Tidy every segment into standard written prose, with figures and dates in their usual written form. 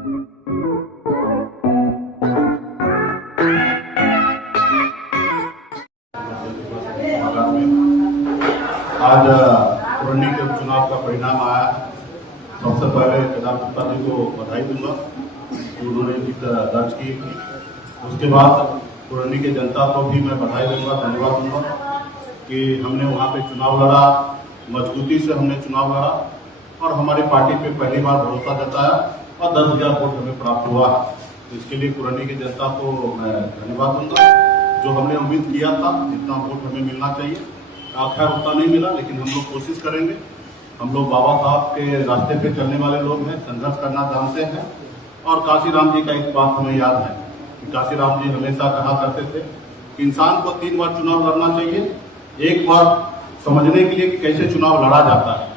आज कुरनी के चुनाव का परिणाम आया। सबसे पहले केदारपुत्ता जी को बधाई दूंगा कि उन्होंने जीत दर्ज की। उसके बाद कुरनी के जनता को भी मैं बधाई दूंगा, धन्यवाद दूंगा कि हमने वहाँ पे चुनाव लड़ा, मजबूती से हमने चुनाव लड़ा और हमारी पार्टी पे पहली बार भरोसा जताया और 10,000 वोट हमें प्राप्त हुआ। इसके लिए कुरनी की जनता को मैं धन्यवाद दूंगा। जो हमने उम्मीद किया था जितना वोट हमें मिलना चाहिए, आखिर उतना नहीं मिला, लेकिन हम लोग कोशिश करेंगे। हम लोग बाबा साहब के रास्ते पे चलने वाले लोग हैं, संघर्ष करना जानते हैं। और काशीराम जी का एक बात हमें याद है कि काशीराम जी हमेशा कहा करते थे कि इंसान को 3 बार चुनाव लड़ना चाहिए। एक बार समझने के लिए कि कैसे चुनाव लड़ा जाता है,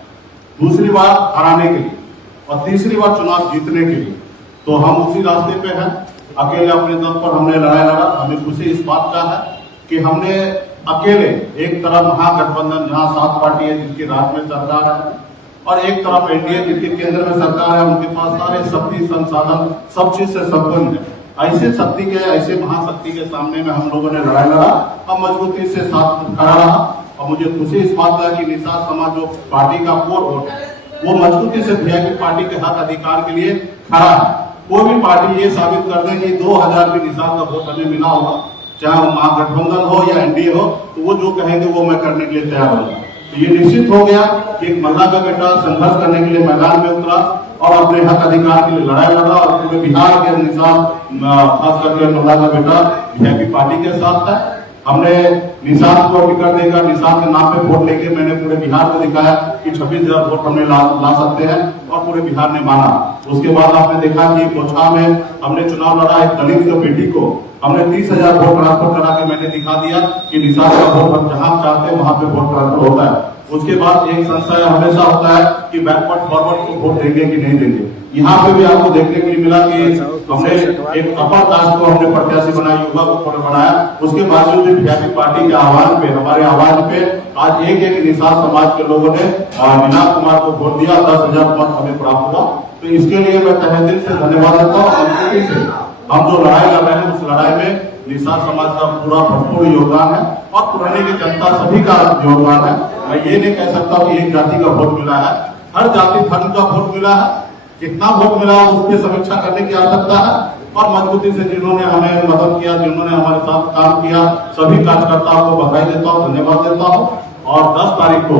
दूसरी बार हराने के लिए और तीसरी बार चुनाव जीतने के लिए। तो हम उसी रास्ते पे हैं। अकेले अपने दम पर हमने लड़ाई लड़ा। हमें खुशी इस बात का है कि हमने अकेले एक तरफ महागठबंधन जहां 7 पार्टी है जिनकी राज्य में सरकार है और एक तरफ एनडीए जिनके केंद्र में सरकार है, उनके पास सारे शक्ति संसाधन सब चीज से संपन्न है। ऐसे शक्ति के, ऐसे महाशक्ति के सामने में हम लोगों ने लड़ाई लड़ा और मजबूती से साथ खड़ा रहा। और मुझे खुशी इस बात का कि निषाद समाज जो पार्टी का कोर वोट है वो मजबूती से वीआईपी पार्टी के हक अधिकार के लिए खड़ा है। कोई भी पार्टी ये साबित कर दे कि 2000 भी निषाद का वोट हमें मिला होगा, चाहे वो महागठबंधन हो या एनडीए हो, तो वो जो कहेंगे वो मैं करने के लिए तैयार हूँ। तो ये निश्चित हो गया कि एक मल्ला का बेटा संघर्ष करने के लिए मैदान में उतरा और अपने हक अधिकार के लिए लड़ाई लड़ा और पूरे बिहार के निषाद, खास करके मल्ला का बेटा वीआईपी पार्टी के साथ है। हमने निषाद को टिकट देकर निषाद के नाम पे वोट लेके मैंने पूरे बिहार को दिखाया कि 26,000 वोट हमने ला सकते हैं और पूरे बिहार ने माना। उसके बाद आपने देखा कि बोछा में हमने चुनाव लड़ा, एक दलित की बेटी को हमने 30,000 वोट ट्रांसफर करा के मैंने दिखा दिया कि निषाद का वोट जहां चाहते हैं वहां पे वोट ट्रांसफर होता है। उसके बाद एक संशय हमेशा होता है कि बैकवर्ड फॉरवर्ड को वोट देंगे कि नहीं देंगे। यहाँ पे भी आपको देखने के लिए मिला कि हमने एक अपर कास्ट को हमने प्रत्याशी बनाया, युवा को बनाया। उसके बावजूद भी वीआईपी पार्टी के आह्वान पे, हमारे आह्वान पे आज एक निषाद समाज के लोगों ने मीनाथ कुमार को वोट दिया, 10,000 मत हमें प्राप्त हुआ। तो इसके लिए मैं तहे दिल से धन्यवाद देता हूँ। हम जो लड़ाई लड़ रहे हैं उस लड़ाई में निषाद समाज का पूरा भरपूर योगदान है और पुराने की जनता सभी का योगदान है। मैं ये नहीं कह सकता कि एक जाति का वोट मिला है, हर जाति धर्म का वोट मिला है। कितना वोट मिला उसकी समीक्षा करने की आवश्यकता है और मजबूती से जिन्होंने हमें मदद किया, जिन्होंने हमारे साथ काम किया, सभी कार्यकर्ताओं को बधाई देता हूँ, धन्यवाद देता हूँ। और 10 तारीख को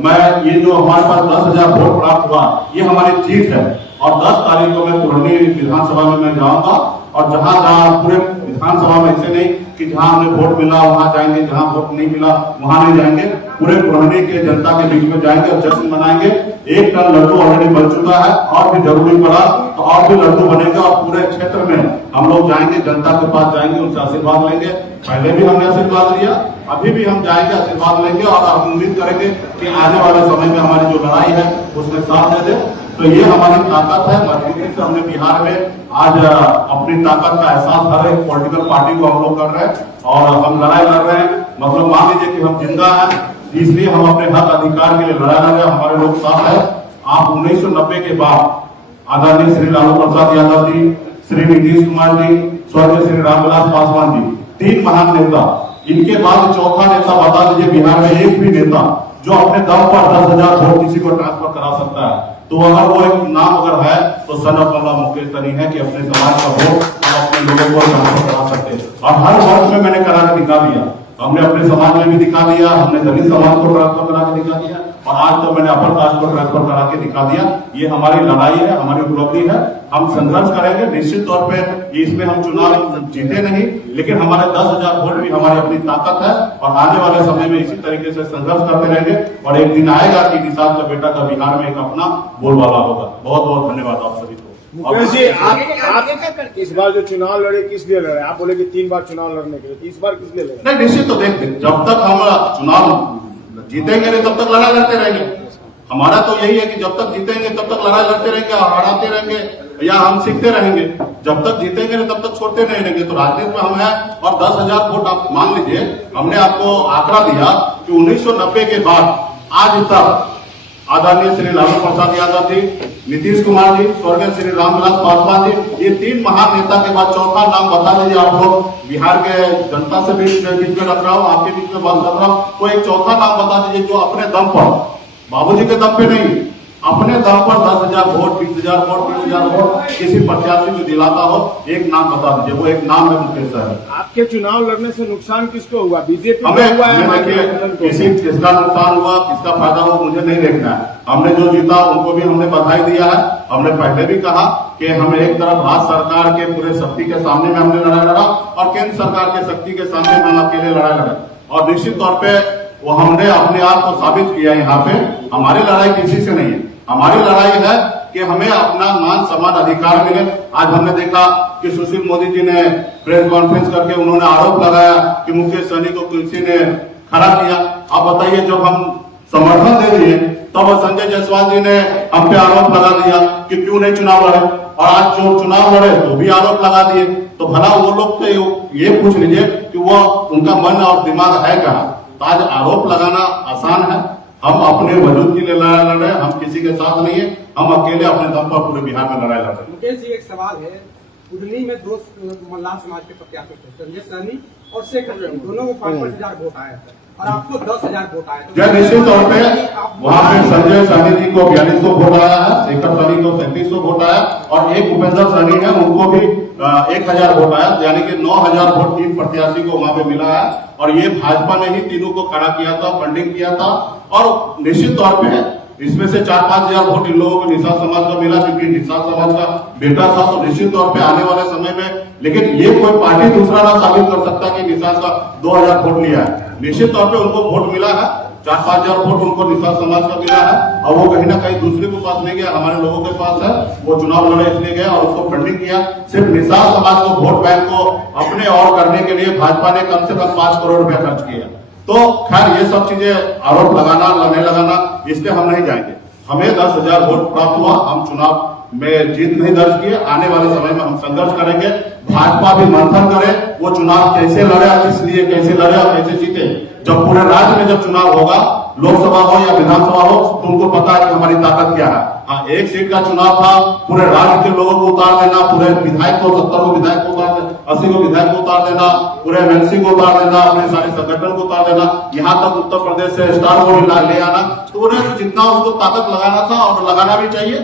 मैं ये जो हमारे पास 10,000 वोट प्राप्त हुआ ये हमारी जीत है। और 10 तारीख को मैं पुरानी विधानसभा में मैं जाऊंगा और जहां जहां पूरे विधानसभा में ऐसे नहीं कि जहां हमें वोट मिला वहां जाएंगे, जहां वोट नहीं मिला वहां नहीं जाएंगे, पूरे पुराने के जनता के बीच में जाएंगे और जश्न मनाएंगे। 1 टन लड्डू ऑलरेडी बन चुका है और भी जरूरी पड़ा तो और भी लड्डू बनेगा और पूरे क्षेत्र में हम लोग जाएंगे, जनता के पास जाएंगे, उनसे आशीर्वाद लेंगे। पहले भी हमने आशीर्वाद लिया, अभी भी हम जाएंगे, आशीर्वाद लेंगे और हम उम्मीद करेंगे कि आने वाले समय में हमारी जो लड़ाई है उसमें साथ दे दे। तो ये हमारी ताकत है। मजबूती से हमने बिहार में आज अपनी ताकत का एहसास हर एक पॉलिटिकल पार्टी को हम लोग कर रहे हैं और हम लड़ाई लड़ रहे हैं। मतलब मान लीजिए कि हम जिंदा हैं, इसलिए हम अपने हक अधिकार के लिए लड़ाई लड़ रहे हैं। हमारे लोग साथ है। आप 1990 के बाद आदरणीय श्री लालू प्रसाद यादव जी, श्री नीतीश कुमार जी, स्वर्गीय श्री रामविलास पासवान जी, 3 महान नेता। इनके बाद चौथा नेता बता दीजिए बिहार में एक भी नेता जो अपने दम पर 10,000 वोट किसी को ट्रांसफर करा सकता है। तो अगर वो एक नाम अगर है तो सन ऑफ मल्ला मुकेश नहीं है कि अपने समाज का वोट अपने लोगों को ट्रांसफर करा सकते। और हर वर्ग में मैंने करा के दिखा दिया। हमने अपने समाज में भी दिखा दिया, हमने दलित समाज को ट्रांसफर करा के दिखा दिया और आज तो मैंने अपर कास्ट को ट्रांसफर करा के दिखा दिया। ये हमारी लड़ाई है, हमारी उपलब्धि है। हम संघर्ष करेंगे निश्चित तौर पे। इसमें हम चुनाव जीते नहीं, लेकिन हमारे 10,000 वोट भी हमारी अपनी ताकत है और आने वाले समय में इसी तरीके से संघर्ष करते रहेंगे और एक दिन आएगा कि निषाद का बेटा का बिहार में एक अपना बोलबाला होगा। बहुत बहुत धन्यवाद आप सभी को। मुकेश जी, आप इस बार जो चुनाव लड़े किस लिए लड़े? आप बोले कि 3 बार चुनाव लड़ने के लिए, तो इस बार किस लिए लड़े? नहीं, निश्चित तो देख जब तक हम चुनाव जीतेंगे नहीं तब तक लड़ाई लड़ते रहेंगे। हमारा तो यही है कि जब तक जीतेंगे तब तक लड़ाई लड़ते रहेंगे और हराते रहेंगे या हम सीखते रहेंगे। जब तक जीतेंगे नहीं तब तक छोड़ते नहीं रहेंगे। तो राजनीति में हम हैं और 10,000 वोट आप मान लीजिए। हमने आपको आंकड़ा दिया कि 1990 के बाद आज तक आदरणीय श्री लालू प्रसाद यादव जी, नीतीश कुमार जी, स्वर्गीय श्री रामविलास पासवान जी, ये तीन महान नेता के बाद चौथा नाम बता दीजिए आप लोग। बिहार के जनता से भी बीच में रख रहा हूँ, आपके बीच में बात कर रहा हूँ, तो एक चौथा नाम बता दीजिए जो अपने दम पर, बाबूजी के दम पे नहीं, अपने दम पर 10,000 वोट, 20,000 वोट, 30,000 वोट किसी प्रत्याशी को दिलाता हो। एक नाम बता दीजिए, वो एक नाम है मुकेश सहनी। आपके चुनाव लड़ने से नुकसान किसको हुआ? बीजेपी को हमें हुआ है? देखिए किसका नुकसान हुआ, किसका फायदा हुआ, मुझे नहीं देखना है। हमने जो जीता उनको भी हमने बधाई दिया है। हमने पहले भी कहा कि हम एक तरफ भारत सरकार के पूरे शक्ति के सामने में हमने लड़ाई लड़ा और केंद्र सरकार के शक्ति के सामने में हम अकेले लड़ाई लड़े, और निश्चित तौर पे वो हमने अपने आप को साबित किया। यहाँ पे हमारी लड़ाई किसी से नहीं है, हमारी लड़ाई है कि हमें अपना मान सम्मान अधिकार मिले। आज हमने देखा कि सुशील मोदी जी ने प्रेस कॉन्फ्रेंस करके उन्होंने आरोप लगाया कि मुकेश सहनी को किसी ने खड़ा किया। आप बताइए, जब हम समर्थन दे दिए तब संजय जायसवाल जी ने हम पे आरोप लगा दिया कि क्यों नहीं चुनाव लड़े, और आज जो चुनाव लड़े तो भी आरोप लगा दिए। तो भला वो लोग से ये पूछ लीजिए कि वो उनका मन और दिमाग है कहाँ। तो आज आरोप लगाना आसान है। हम अपने वजूद के लिए लड़ाई लड़ रहे हैं, हम किसी के साथ नहीं है, हम अकेले अपने दम पर पूरे बिहार में लड़ाई लड़ रहे हैं। मुकेश जी, एक सवाल है, कुडनी में दो मल्लाह समाज के प्रत्याशी थे, संजय सहनी और शेख हसीना, दोनों को 5,000 वोट आया था और आपको 10,000 वोट आए। जय निश्चित तौर पे वहाँ पे संजय सहनी जी को 4200 वोट आया है, शेखर सहनी को 3700 वोट आया, और एक उपेंद्र सहनी है उनको भी 1,000 वोट आया, यानी कि 9,000 वोट तीन प्रत्याशी को वहाँ पे मिला है। और ये भाजपा ने ही तीनों को खड़ा किया था, फंडिंग किया था, और निश्चित तौर पे इसमें से 4-5 हजार वोट इन लोगों को निषाद समाज का मिला, क्योंकि निषाद समाज का बेटा था। तो निश्चित तौर पे आने वाले समय में, लेकिन ये कोई पार्टी दूसरा ना साबित कर सकता कि निषाद का 2,000 वोट लिया है। निश्चित तौर पे उनको वोट मिला है, 4-5 हजार वोट उनको निषाद समाज का मिला है, और वो कहीं ना कहीं दूसरे के पास नहीं गया, हमारे लोगों के पास है। वो चुनाव लड़े इसलिए गए और उसको फंडिंग किया। सिर्फ निषाद समाज को वोट बैंक को अपने और करने के लिए भाजपा ने कम से कम 5 करोड़ रुपया खर्च किया। तो खैर ये सब चीजें आरोप लगाना, लड़ने लगाना, इससे हम नहीं जाएंगे। हमें 10,000 वोट प्राप्त हुआ, हम चुनाव में जीत नहीं दर्ज किए। आने वाले समय में हम संघर्ष करेंगे, भाजपा भी मंथन करे वो चुनाव कैसे लड़े, किस लिए कैसे लड़े और कैसे जीते। जब पूरे राज्य में जब चुनाव होगा, लोकसभा हो या विधानसभा हो, तुमको पता है कि हमारी ताकत क्या है। हाँ, एक सीट का चुनाव था, पूरे राज्य के लोगों को उतार देना, पूरे विधायक को 70 को विधायक को उतार देना, 80 को विधायक को उतार देना, पूरे एमएलसी को उतार देना, अपने सारे संगठन को उतार देना, यहाँ तक उत्तर प्रदेश से स्टार को भी ले आना। तो उन्हें जितना उसको ताकत लगाना था और लगाना भी चाहिए,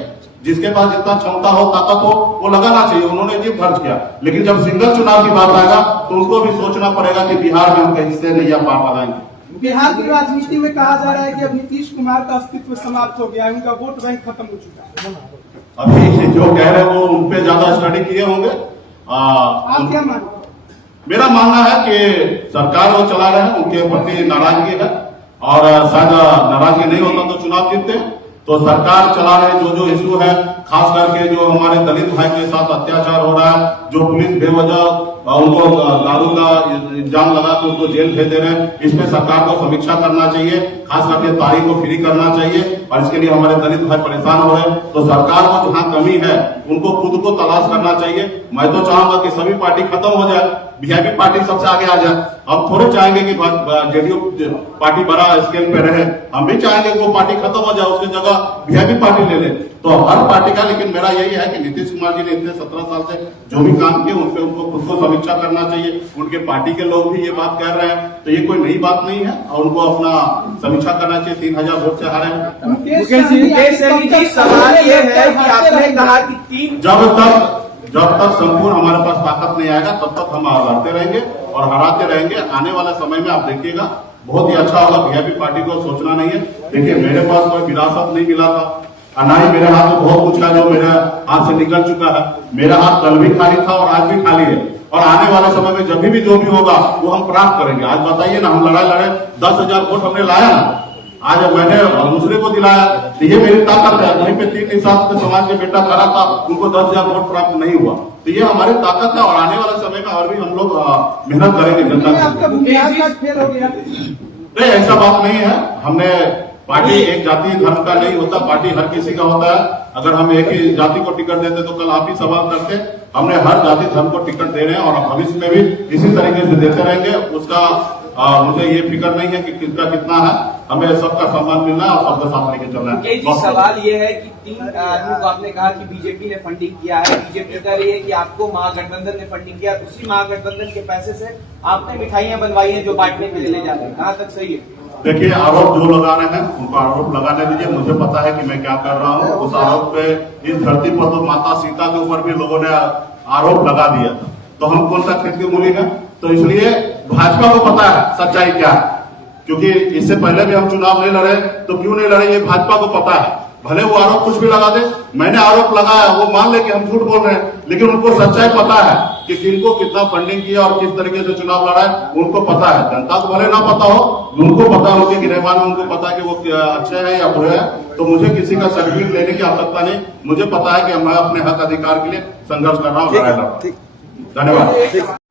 जिसके पास जितना क्षमता हो, ताकत हो, वो लगाना चाहिए। उन्होंने जीत दर्ज किया, लेकिन जब सिंगल चुनाव की बात आएगा तो उसको भी सोचना पड़ेगा कि बिहार में हम कहीं से नैया पार लगाएंगे। बिहार की राजनीति में कहा जा रहा है कि अब नीतीश कुमार का अस्तित्व समाप्त हो गया है, उनका वोट बैंक खत्म हो चुका है। अभी जो कह रहे हैं वो उन पे ज्यादा स्टडी किए होंगे। आप क्या मानते हैं? मेरा मानना है कि सरकार वो चला रहे हैं, उनके प्रति नाराजगी है, और शायद नाराजगी नहीं होता तो चुनाव जीतते। तो सरकार चला रहे जो इशू है, खास करके जो हमारे दलित भाई के साथ अत्याचार हो रहा है, जो पुलिस बेवजह उनको दारू का इल्जाम लगा के उनको जेल भेज दे रहे हैं, इस पे सरकार को समीक्षा करना चाहिए। खास करके तारीख को फ्री करना चाहिए, और इसके लिए हमारे दलित भाई परेशान हो रहे हैं। तो सरकार को जहाँ कमी है उनको खुद को तलाश करना चाहिए। मैं तो चाहूंगा कि सभी पार्टी खत्म हो जाए, वीआईपी पार्टी सबसे आगे आ जाए। हम थोड़े चाहेंगे कि जेडीयू पार्टी बड़ा स्केल पे रहे, हम भी चाहेंगे कि वो पार्टी खत्म हो जाए, उसकी जगह वीआईपी पार्टी ले ले। तो हर पार्टी का, लेकिन मेरा यही है कि नीतीश कुमार जी ने इतने 17 साल से जो भी काम किए उन पे उनको खुद को समीक्षा करना चाहिए। उनके पार्टी के लोग भी ये बात कह रहे हैं, तो ये कोई नई बात नहीं है, और उनको अपना समीक्षा करना चाहिए। 3,000 वोट से हारे हैं। मुकेश जी, सवाल ये है कि आपने कहा कि जब तक संपूर्ण हमारे पास ताकत नहीं आएगा तब तक हम लड़ते रहेंगे और हराते रहेंगे। आने वाला समय में आप देखिएगा बहुत ही अच्छा होगा। वीआईपी पार्टी को सोचना नहीं है। देखिए, मेरे पास कोई विरासत नहीं मिला था, ना ही मेरे हाथ में बहुत कुछ है जो मेरे हाथ से निकल चुका है। मेरा हाथ कल भी खाली था और आज भी खाली है, और आने वाले समय में जब भी जो भी होगा वो हम प्राप्त करेंगे। आज बताइए ना, हम लड़ाई लड़े, 10,000 वोट हमने लाया ना, आज मैंने दूसरे को दिलाया, तो ये मेरी ताकत है। वहीं पे 3 हिसाब से समाज के बेटा खड़ा था, उनको 10,000 वोट प्राप्त नहीं हुआ, तो ये हमारी ताकत है। और आने वाले समय में और भी हम लोग मेहनत करेंगे जनता नहीं, ऐसा बात नहीं है। हमने पार्टी एक जाति धर्म का नहीं होता, पार्टी हर किसी का होता है। अगर हम एक ही जाति को टिकट देते तो कल आप ही सवाल करते। हमने हर जाति धर्म को टिकट दे रहे हैं, और भविष्य में भी इसी तरीके से देते रहेंगे। उसका मुझे ये फिक्र नहीं है कि किसका कितना है। हमें सबका सम्मान मिलना है और सबका साथ लेके चलना है। जी सवाल ये है कि 3 आदमी को आपने कहा कि बीजेपी ने फंडिंग किया है, बीजेपी कह रही है कि आपको महागठबंधन ने फंडिंग किया, उसी महागठबंधन के पैसे से आपने मिठाइयां बनवाई हैं जो बांटने के लिए ले जाते हैं, कहाँ तक सही है? देखिए, आरोप जो लगाने हैं उनको आरोप लगाने दीजिए। मुझे पता है कि मैं क्या कर रहा हूँ। उस आरोप पे इस धरती पर तो माता सीता के ऊपर भी लोगों ने आरोप लगा दिया था, तो हम कौन सा खेत की मूली है? तो इसलिए भाजपा को पता है सच्चाई क्या है, क्योंकि इससे पहले भी हम चुनाव नहीं लड़े, तो क्यों नहीं लड़े ये भाजपा को पता है। भले वो आरोप कुछ भी लगा दे, मैंने आरोप लगाया, वो मान ले कि हम झूठ बोल रहे हैं, लेकिन उनको सच्चाई पता है कि किनको कितना फंडिंग किया और किस तरीके से चुनाव लड़ा है, उनको पता है। जनता को भले ना पता हो, उनको पता हो कि गिरेबान में उनको पता है कि वो अच्छे हैं या बुरे हैं। तो मुझे किसी का सर्टिफिकेट लेने की आवश्यकता नहीं, मुझे पता है कि मैं अपने हक अधिकार के लिए संघर्ष कर रहा हूँ, लड़ाई लड़ रहा हूँ। धन्यवाद।